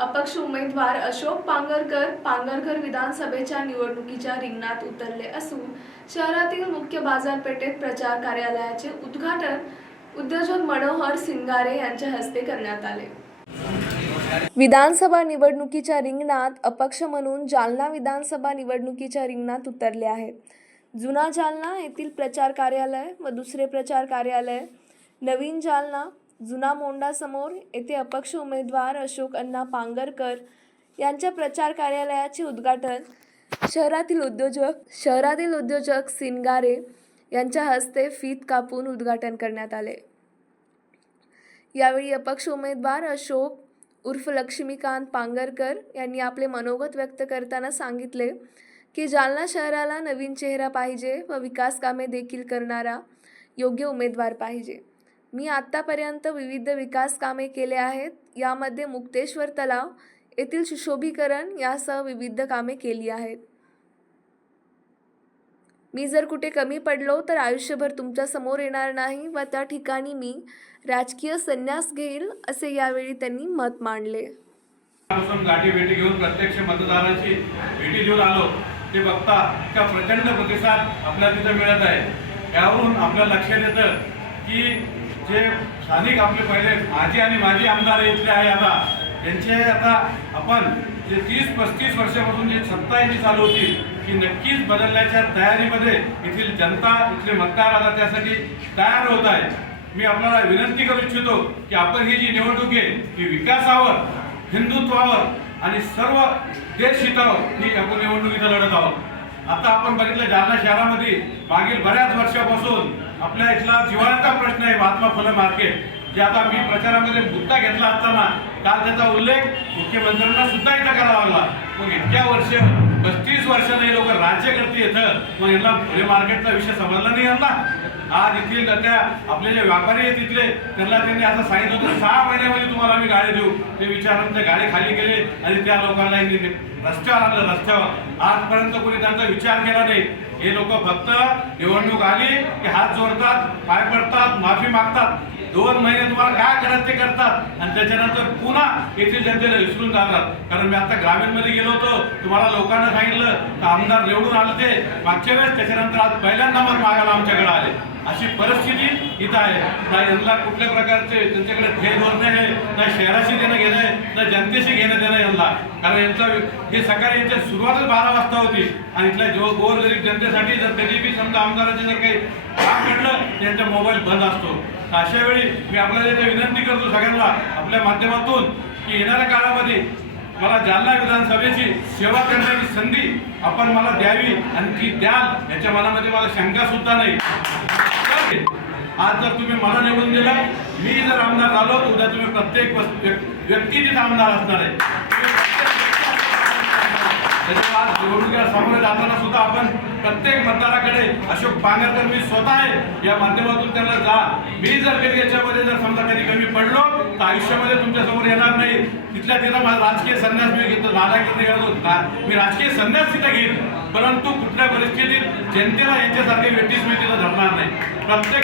अपक्ष उमेदवार अशोक पांगरकर पांगरकर विधानसभेच्या निवडणुकीच्या रिंगणात उतरले असून शहरातील मुख्य बाजारपेठेत प्रचार कार्यालयाचे उद्घाटन उद्योजक मनोहर सिंगारे यांच्या हस्ते करण्यात आले. विधानसभा निवडणुकीच्या रिंगणात अपक्ष म्हणून जालना विधानसभा निवडणुकीच्या रिंगणात उतरले आहेत जुना जालना येथील प्रचार कार्यालय व दुसरे प्रचार कार्यालय नवीन जालना जुना मोंडा समोर येथे अपक्ष उमेदवार अशोक अण्णा पांगरकर यांच्या प्रचार कार्यालयाचे उद्घाटन शहरातील उद्योजक शहरातील उद्योजक सिनगारे यांच्या हस्ते फीत कापून उद्घाटन करण्यात आले. यावेळी अपक्ष उमेदवार अशोक उर्फ लक्ष्मीकांत पांगरकर यांनी आपले मनोगत व्यक्त करताना सांगितले की जालना शहराला नवीन चेहरा पाहिजे व विकास कामे देखील करणारा योग्य उमेदवार पाहिजे. मी आत्तापर्यंत विविध विकास कामे केले आहेत. यामध्ये मुक्तेश्वर तलाव येथील सुशोभीकरण यासह विविध कामे केली आहेत. मी जर कुठे कमी पडलो तर आयुष्यभर तुमच्यासमोर येणार नाही व त्या ठिकाणी मी राजकीय संन्यास घेईल असे यावेळी त्यांनी मत मांडले. गाठी भेटी घेऊन प्रत्यक्ष मतदाराची भेटी घेऊन आलो ते बघता इतका प्रचंड प्रतिसाद आपल्या तिथं मिळत आहे. यावरून आपल्या लक्षात येतं की जे स्थानिक आपले पहिले माजी आणि माजी आमदार इथले आहे आता त्यांचे आता आपण जे तीस पस्तीस वर्षापासून जी सत्ता यांची चालू होती की नक्कीच बदलण्याच्या तयारीमध्ये येथील जनता इथले मतदार आता त्यासाठी तयार होत आहे. मी आपल्याला विनंती करू इच्छितो की आपण ही जी निवडणूक आहे ही विकासावर हिंदुत्वावर आणि सर्व देशहितावर ही आपण निवडणूक लढत आहोत. आता आपण बघितलं जालना शहरामध्ये मागील बऱ्याच वर्षापासून आपल्या इथला जिव्हाळ्याचा प्रश्न आहे महात्मा फुले मार्केट. जे आता मी प्रचारामध्ये मुद्दा घेतला असताना काल त्याचा उल्लेख मुख्यमंत्र्यांना सुद्धा इथं करावा लागला. मग इतक्या वर्ष पस्तीस वर्षाने हे लोक राज्य करते इथं मग यांना फुले मार्केटचा विषय समजला नाही यांना. आज येथील त्या आपले जे व्यापारी आहेत तिथले त्यांना त्यांनी असं सांगितलं होतं सहा महिन्यामध्ये तुम्हाला आम्ही गाडी देऊ. ते विचारून ते गाडी खाली गेले आणि त्या लोकांना रस्त्यावर आणलं रस्त्यावर. आजपर्यंत कोणी त्यांचा विचार केला नाही. हे लोक फक्त निवडणूक आली की हात जोडतात पाय पडतात माफी मागतात. दोन महिने तुम्हाला काय करत ते करतात. आणि त्याच्यानंतर पुन्हा येथील जनतेला विसरून जातात. कारण मी आता ग्रामीणमध्ये गेलो होतो तुम्हाला लोकांना सांगितलं तर आमदार निवडून आले ते. मागच्या वेळेस त्याच्यानंतर आज पहिल्यांदा मग मागायला आमच्याकडे आले. अशी परिस्थिती इथं आहे. ना यांना कुठल्या प्रकारचे त्यांच्याकडे भेद धोरणे आहे ना शहराशी देणं घेणं आहे ना जनतेशी घेणं देणं यांना. कारण यांचा हे सकाळी यांच्या सुरुवातच बारा वाजता होती. आणि इथल्या जो गोरगरीब जनतेसाठी जर कधी बी समजा आमदाराचे जर काही काम घडलं त्यांचा मोबाईल बंद असतो. तर अशा वेळी मी आपल्याला इथे विनंती करतो सगळ्यांना आपल्या माध्यमातून की येणाऱ्या काळामध्ये मला जालना विधानसभेची सेवा करण्याची संधी आपण मला द्यावी आणि ती द्याल याच्या मनामध्ये मला शंका सुद्धा नाही. आज जर तुम्ही मला निवडून दिलं मी जर आमदार झालो तर उद्या तुम्ही प्रत्येक व्यक्ती तिथे आमदार असणार आहे. त्याच्या आज निवडणुकीला सामोरे जाताना सुद्धा आपण प्रत्येक मतदाराकडे अशोक पांगरकर मी स्वतः आहे. या माध्यमातून त्यांना जा. मी जर कधी याच्यामध्ये जर समजा कधी कमी पडलो तर आयुष्यामध्ये तुमच्यासमोर येणार नाही. तिथल्या तिथं माझा राजकीय संन्यास मी घेतो. दादागिरी निघालो मी राजकीय संन्यास तिथं घेईन. परंतु कुठल्या परिस्थितीत जनतेला यांच्यासारखे व्यक्तीच मी तिथं धरणार नाही. प्रत्येक